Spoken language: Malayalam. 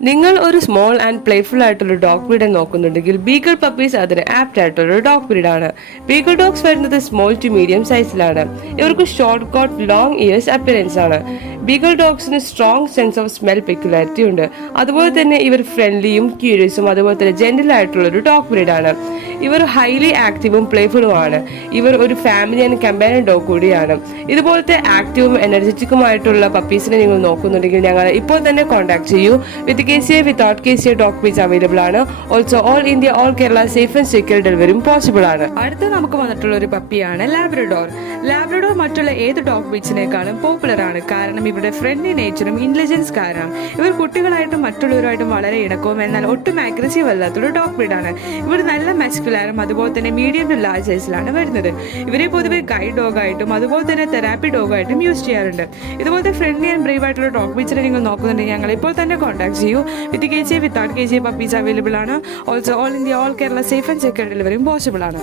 നിങ്ങൾ ഒരു സ്മോൾ ആൻഡ് പ്ലേഫുൾ ആയിട്ടുള്ള ഡോഗ് ബ്രീഡ് നോക്കുന്നുണ്ടെങ്കിൽ ബീഗിൾ പപ്പീസ് അതിന് ആപ്റ്റ് ആയിട്ടുള്ള ഡോഗ് ബ്രീഡ് ആണ്. ബീഗിൾ ഡോഗ്സ് വരുന്നത് സ്മോൾ ടു മീഡിയം സൈസിലാണ്. ഇവർക്ക് short coat long ears appearance ആണ്. ബീഗിൾ ഡോഗ്സിന് strong sense of smell peculiarity ഉണ്ട്. അതുപോലെ തന്നെ ഇവർ ഫ്രണ്ട്ലിയും ക്യൂരിയസും അതുപോലെ തന്നെ ജെന്റിൽ ആയിട്ടുള്ള ഒരു ഡോഗ് ബ്രീഡ് ആണ്. ഇവർ ഹൈലി ആക്റ്റീവും പ്ലേഫുളും ആണ്. ഇവർ ഒരു ഫാമിലി ആൻഡ് കമ്പാനിയൻ ഡോഗ് കൂടിയാണ്. ഇതുപോലത്തെ ആക്റ്റീവും എനർജറ്റിക്കുമായിട്ടുള്ള പപ്പീസിനെ നിങ്ങൾ നോക്കുന്നുണ്ടെങ്കിൽ ഞങ്ങൾ ഇപ്പോൾ തന്നെ കോൺടാക്ട് ചെയ്യൂ. With KCA without KCA dog പീസ് അവൈലബിൾ ആണ്. Also all India all Kerala safe and secure ഡെലിവറിയും പോസിബിൾ ആണ്. അടുത്ത നമുക്ക് വന്നിട്ടുള്ള ഒരു പപ്പിയാണ് ലാബ്രഡോർ. ലാബ്രഡോർ മറ്റുള്ള ഏത് ഡോഗ് ബീഡ്സിനേക്കാളും പോപ്പുലർ ആണ്. കാരണം ഇവരുടെ ഫ്രണ്ട്ലി നേച്ചറും ഇന്റലിജൻസ് കാരണം. ഇവർ കുട്ടികളായിട്ടും മറ്റുള്ളവരുമായിട്ടും വളരെ ഇണക്കവും എന്നാൽ ഒട്ടും അഗ്രസീവ് അല്ലാത്തൊരു ഡോഗ് ബ്രീഡാണ്. ഇവർ നല്ല മസ്കുലറും അതുപോലെ തന്നെ മീഡിയം ടു ലാർജ് സൈസിലാണ് വരുന്നത്. ഇവരെ പൊതുവെ ഗൈഡ് ഡോഗായിട്ടും അതുപോലെ തന്നെ തെറാപ്പി ഡോഗായിട്ടും യൂസ് ചെയ്യാറുണ്ട്. ഇതുപോലത്തെ ഫ്രണ്ട്ലി ആൻഡ് ബ്രേവ് ആയിട്ടുള്ള ഡോഗ് ബീഡ്സിനെ നിങ്ങൾ നോക്കുന്നുണ്ടെങ്കിൽ ഞങ്ങൾ ഇപ്പോൾ തന്നെ കോൺടാക്ട് ചെയ്യൂ. With KCA without KCA puppies available ആണ്. Also all India all Kerala safe and secure ഡെലിവറിയും പോസിബിൾ ആണ്.